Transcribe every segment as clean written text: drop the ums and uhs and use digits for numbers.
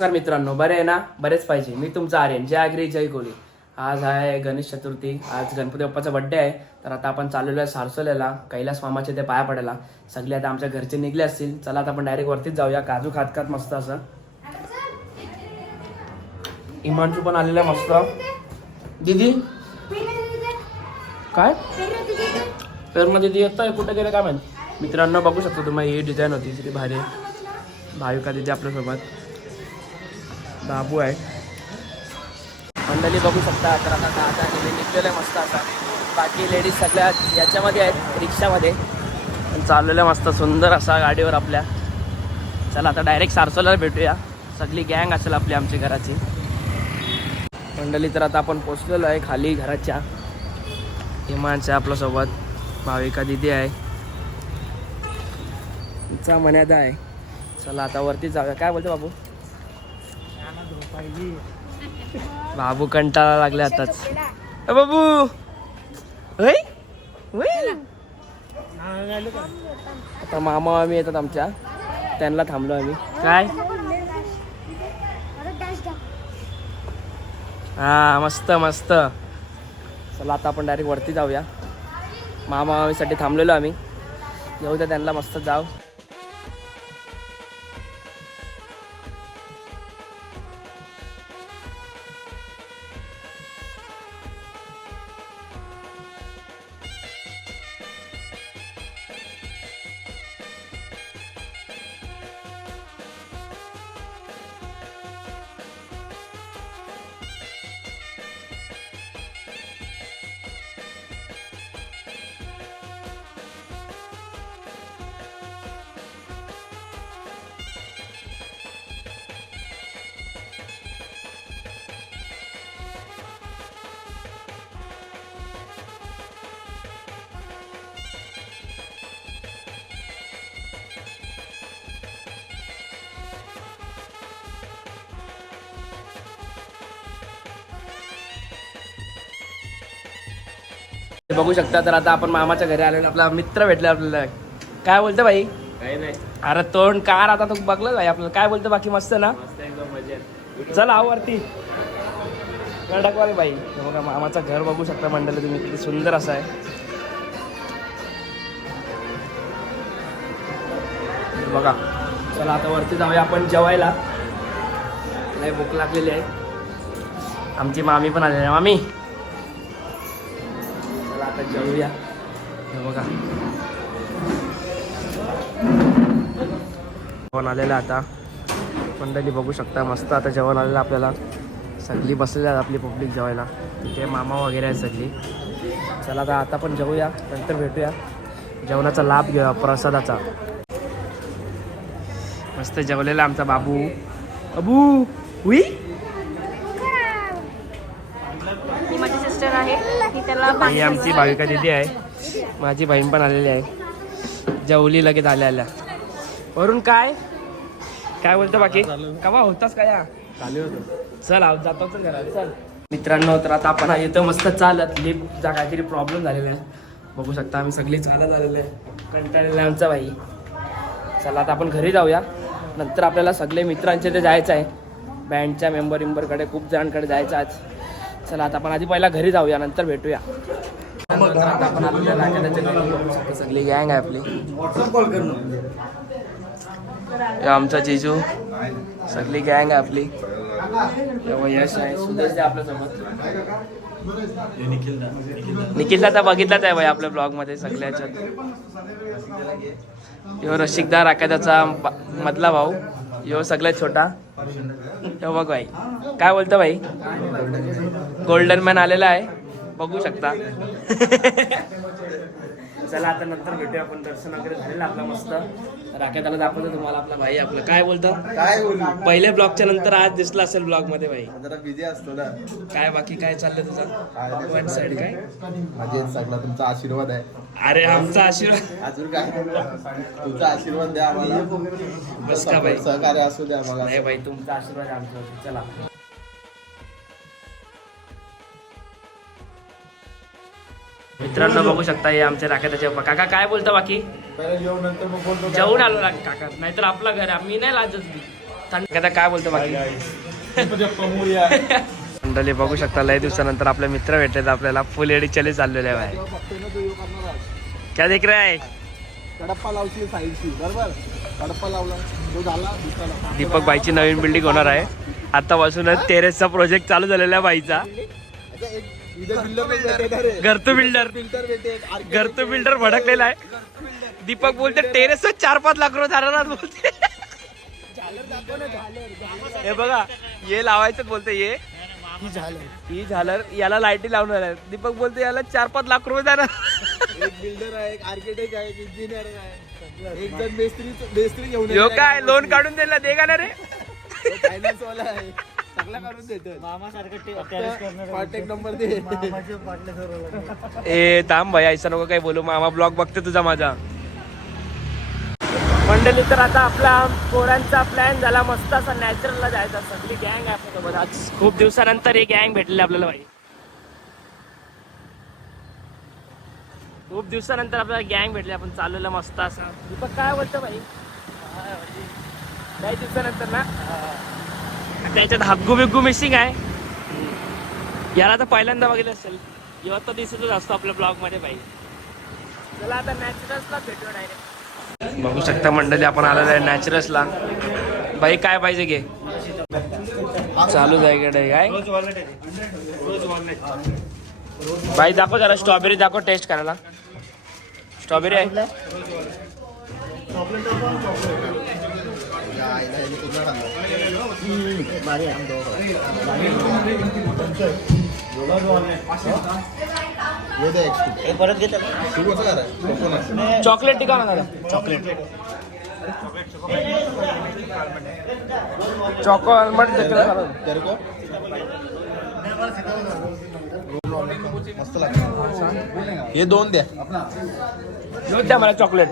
नमस्कार मित्रांनो, बरे आहे ना? बरेच पाहिजे. मी तुमचा आर्यन. जय आगरी जय कोली. आज आहे गणेश चतुर्थी. आज गणपती बाप्पाचा बड्डे आहे. तर आता आपण चाललेलो आहे सारसोल्याला, कैलास मामाचे ते पाया पडायला. सगळे आता आमच्या घरचे निघले असतील. चला आता आपण डायरेक्ट वरतीच जाऊया. काजू खात खात मस्त असं. इमानचू पण आलेला आहे मस्त. दीदी काय पेरमध्ये दीदी येत आहे, कुठे गेले काय माहिती. मित्रांनो बघू शकतो तुम्ही, ही डिझाईन होती किती भारी. भाविका दीदी आपल्यासोबत, बाबू आहे, मंडळी बघू शकता. तर आता निघलेलं आहे मस्त. आता बाकी लेडीज सगळ्या याच्यामध्ये आहेत, रिक्षामध्ये चाललेलं मस्त सुंदर असा गाडीवर आपल्या. चला आता डायरेक्ट सारसोल्याला भेटूया. सगळी गँग असेल आपली, आमची घराची मंडळी. तर आता आपण पोचलेलो आहे खाली घराच्या. इमानच्या आपल्यासोबत, भाविका दिदी आहे, तिचा मर्यादा आहे. चला आता वरती जाऊया. काय बोलतो बाबू? बाबू कंटाळा लागले आताच. बाबू होय होय. आता मामा आम्ही येतात आमच्या, त्यांना थांबलो आम्ही. काय हा मस्त मस्त. चला आता आपण डायरेक्ट वरती जाऊया. मामा मामीसाठी थांबलेलो आम्ही. येऊ द्या त्यांना, मस्त जाऊ. बघू शकता. तर आता आपण मामाच्या घरी आलेलो. आपला मित्र भेटला आपल्याला. काय बोलतो भाई? काही नाही, अरे तोंड कार आता तू बघलं भाई आपल्याला. काय बोलतो बाकी? मस्त ना? मस्त एकदम मजेत. चल आवरती कडकवाले बाई. हे बघा मामाचं घर बघू शकता मंडळी तुम्ही, किती सुंदर असं आहे. बघा. चला आता वरती जाऊया आपण जेवायला. लय भूक लागलेली आहे. आमची मामी पण आलेली आहे. मामी चला आता जेवूया. हे बघा जेवण आलेलं आता मंडळी बघू शकता. मस्त आता जेवण आलेलं आपल्याला. सगळी बसलेली आहेत आपली पब्लिक जेवायला. तिथे मामा वगैरे आहे सगळी. चला आता पण जेवूया, नंतर भेटूया. जेवणाचा लाभ घेऊया, प्रसादाचा. मस्त जेवलेला आमचा बाबू. अबू हुई. ही माझी सिस्टर आहे. ही त्याला ही आमची भाविका दिदी आहे. माझी बहीण पण आलेली आहे. जेवली लगेच आल्या. वरून काय काय बोलतो बाकी? कवा होतास काय? चालू होतं. चल जातो तर घरात. चल मित्रांनो, तर आता आपण येतो मस्त चालत. लिफ्टचा काहीतरी प्रॉब्लेम झालेला आहे. बघू शकता आम्ही सगळी चालत आलेलो आहे. कंटाळलेला आमचा भाई. चला आता आपण घरी जाऊया. नंतर आपल्याला सगळे मित्रांचे ते जायचं आहे. बँडच्या मेंबरकडे खूप जणांकडे जायचं आज. चला आता आपण आधी पहिला घरी जाऊया, नंतर भेटूया. आता आपण आपल्या राजाच्या घरी बघू शकतो. सगळी गँग आहे आपली. आमचा जिजू, सगळी गँग आहे आपली. यश आहे, सुदेश आहे आपल्यासोबत. निखिलदा तर बघितलाच आहे भाई आपल्या ब्लॉग मध्ये सगळ्याच्यात. यो रशिकदार राखायचा मधला भाऊ. यो सगळ्यात छोटा. यो बघ भाई काय बोलतो भाई. गोल्डन मॅन आलेला आहे, बघू शकता. चला आता नंतर भेटूया आपण. दर्शन वगैरे झालेलं आपलं मस्त. राख्याला दाखवतो तुम्हाला आपला भाई. आपलं काय बोलतो? काय बोलू? पहिल्या ब्लॉगच्या नंतर आज दिसला असेल ब्लॉग मध्ये भाई. जरा बिझी असतो ना. काय बाकी काय चाललंय तुझं? वन साइड काय? मजेत सगळा तुमचा आशीर्वाद आहे. अरे आमचा आशीर्वाद. अजून काय? तुमचा आशीर्वाद द्या आम्हाला. बस का भाई? सहकार्य असू द्या आम्हाला. नाही भाई, तुमचा आशीर्वाद आमच्यावर. चला मित्रांनो बघू शकता हे आमचे राखेताचे पप्पा. काका काय बोलता बाकी? पहिले जेवण नंतर मग बोलतो. जेवून आलो काका, नाहीतर आपलं घर आम्ही नाही लाजत. थंड आता काय बोलतो बाकी मंडळी बघू शकता लय दिवसानंतर आपले मित्र भेटलेत आपल्याला फुल एडी चले चाललेले आहे भाई. क्या देख रहा है कडप्पा लावशी साईडची बरोबर कडप्पा लावला तो झाला दुसरा दीपक बाईची नवीन बिल्डिंग होणार आहे आतापासूनच टेरेसचा प्रोजेक्ट चालू झालेला आहे बाईचा. घरतो बिल्डर भडकलेला आहे. दीपक बोलते टेरेस 4-5 लाख रुपये झाला बोलते. हे बघा ये लावायचं बोलते ये ही झालर याला लाईटी लावणार आहे. दीपक बोलते याला 4-5 लाख रुपये जाणार. एक बिल्डर आहे एक आर्किटेक्ट आहे एक इंजिनियर आहे एक जण मेस्त्री घेऊन यो काय लोन काढून दिला दे का ना रे. फायनान्स वाला आहे सगळं काढून देतो कॉन्टॅक्ट नंबर दे. ए थांब भाई ऐसा नको काही बोलू मामा ब्लॉग बघते तुझा माझा. मंडळी तर आता आपला पोरांचा प्लॅन झाला मस्त असा नॅचरलला जायचा. सगळी गँग आहे आपल्यासोबत आज खूप दिवसानंतर ही गँग भेटली आपल्याला भाई. खूप दिवसानंतर आपल्याला गँग भेटली आपण चाललेला मस्त असा. दीपक काय बोलतो भाई काही दिवसानंतर ना त्याच्यात हग्गू बिग्गू मिसिंग आहे. याला तर पहिल्यांदा बघितलं असेल जेव्हा तो दिसतच असतो आपल्या ब्लॉग मध्ये भाई. चला आता नॅचरल्सला भेटू डायरेक्ट. बघू शकता मंडळी आपण आलेलो आहे नॅचरल्सला. भाई काय पाहिजे घे चालू जायकडे काय भाई दाखव जरा स्ट्रॉबेरी दाखव टेस्ट करायला. स्ट्रॉबेरी आहे चॉकलेट टिका ना दादा. चॉको आलमंड तेरे को मस्त लागतं हे 2 द्या द्या मला चॉकलेट.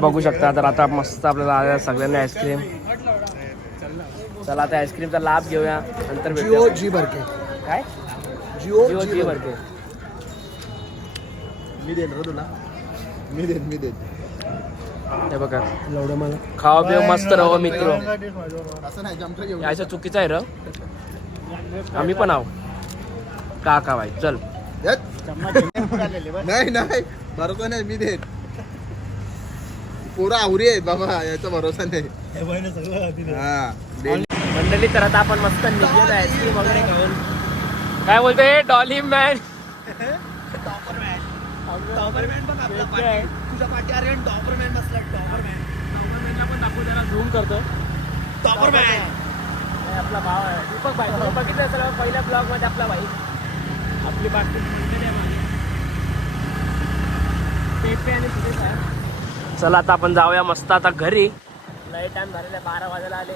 बघू शकता तर आता मस्त आपल्याला आल्या सगळ्यांना आईस्क्रीम. चला आता आईस्क्रीमचा लाभ घेऊया नंतर भेटूया. जी भरके काय जिओ जी भरते मी देईन रे तुला मी देईन हे बघा एवढं मला खावा पिवा मस्त राहा मित्र. असं नाही जमतं घेऊन यायचं चुकीचं आहे र आम्ही पण आहो का भाई चल. नाही भरोसा नाही मी देईन. पोरं आवरी आहेत बाबा याचा भरोसा नाही. हा मंडळी तर आता आपण मस्त निघलेलो आईस्क्रीम वगैरे खाऊन. काय बोलते डॉली मॅन तुझ्या पाठी अरे टॉपरमॅन बसला टॉपरमॅनला पण दाखवू त्याला झूम करतो. टॉपरमॅन आपला भाव आहे दीपक भाई. तुम्ही बघितलं सर पहिल्या ब्लॉग मध्ये आपला भाई आपली बाकी चला आता आपण जाऊया मस्त आता घरी. लय टाइम झालेला 12 वाजायला आले.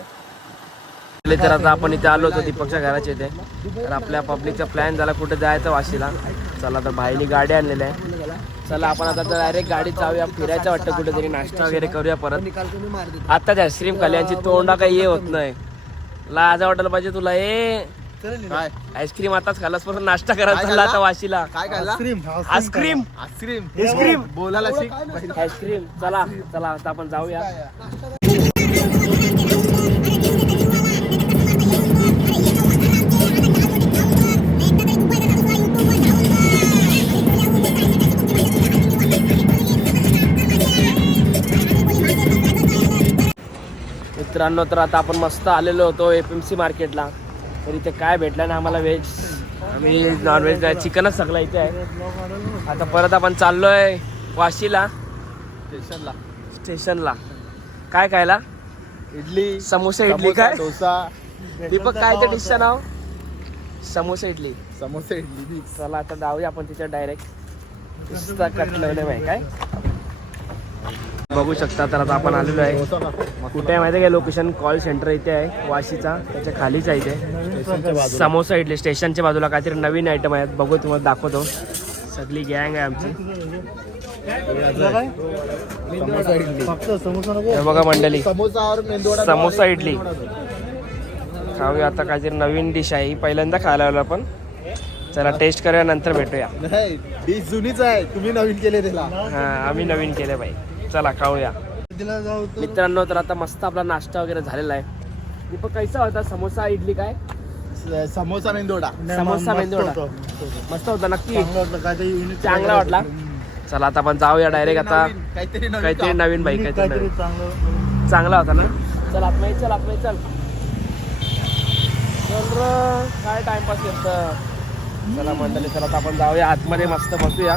तर आता आपण इथे आलो होतो दीपकच्या घराच्या इथे. तर आपल्या पब्लिकचा प्लॅन झाला कुठे जायचं वाशीला. चला तर भाईनी गाडी आणलेली आहे. चला आपण आता डायरेक्ट गाडीत जाऊया फिरायचं वाटतं कुठेतरी नाश्ता वगैरे करूया परत. आत्ताच आईस्क्रीम खाली यांची तोंडा काही हे होत नाही. लाजा वाटायला पाहिजे तुला. हे काय आईस्क्रीम आताच खाल्लास पण नाश्ता करायला चालला आता वाशीला. काय खायला आईस्क्रीम आईस्क्रीम बोलायला शिक. आईस्क्रीम चला चला आता आपण जाऊया. मित्रांनो तर आता आपण मस्त आलेलो होतो FMC मार्केटला. तर इथे काय भेटलं ना आम्हाला व्हेज आम्ही नॉनव्हेज चिकनच सगळं इथे आहे. आता परत आपण चाललोय वाशीला स्टेशनला. काय खायला इडली समोसा इडली काय डोसा. दीपक काय ते डिशचं नाव समोसा इडली. समोसा इडली चला आता जाऊया आपण तिथे डायरेक्ट कटलवलं आहे काय बघू शकता. तर आता आपण आलेलो आहे कुठे आहे माहिती आहे का लोकेशन. कॉल सेंटर इथे आहे वाशीचा त्याच्या खालीच आहे इथे. समोसा इडली स्टेशनच्या बाजूला काहीतरी नवीन आयटम आहेत. बघू तुम्हाला दाखवतो. सगळी गँग आहे आमची. हे बघा मंडळी समोसा इडली खाऊया आता. काहीतरी नवीन डिश आहे ही पहिल्यांदा खायला आलो आपण. चला टेस्ट करूया नंतर भेटूया. नाही डिश जुनीच आहे तुम्ही नवीन केले त्याला. हा आम्ही नवीन केले बाई. चला खाऊया. मित्रांनो तर आता मस्त आपला नाश्ता वगैरे झालेला आहे. दीपक कैसा होता समोसा इडली काय? समोसा मेंदोडा. समोसा मेंदोडा मस्त होता नक्की. काहीतरी चांगला वाटला. चला आता आपण जाऊया डायरेक्ट आता. काहीतरी नवीन बाईक काहीतरी काहीतरी नवीन. चांगला होता ना. चल आतमध्ये चल आतमध्ये चल. चल र, काय टाइमपास करतं. चला मंडळी चला आता आपण जाऊया आतमध्ये मस्त बसूया.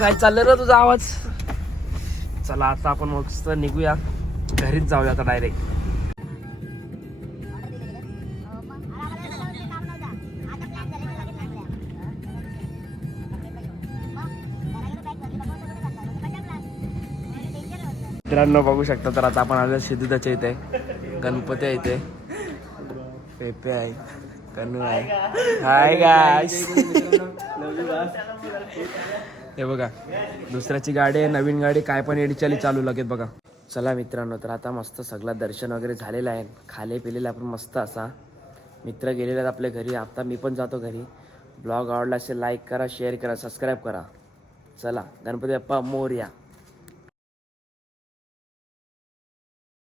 काय चाललंय रे तुझा आवाज. चला आता आपण मस्त निघूया घरीच जाऊया आता डायरेक्ट. मित्रांनो बघू शकता तर आता आपण आलो सिद्धूच्या इथे. गणपती आहे इथे. पेपे आहे. कन्नू आहे. Hi guys. हे बघा दुसऱ्याची गाडी आहे नवीन गाडी काय पण एडीचाली चालू लगेच बघा. चला मित्रांनो तर आता मस्त सगळं दर्शन वगैरे झालेलं आहे. खाले पिलेला आपण मस्त असा. मित्र गेलेले आहेत आपल्या घरी. आता मी पण जातो घरी. ब्लॉग आवडला असेल लाईक करा शेअर करा सबस्क्राईब करा. चला गणपती बाप्पा मोरया.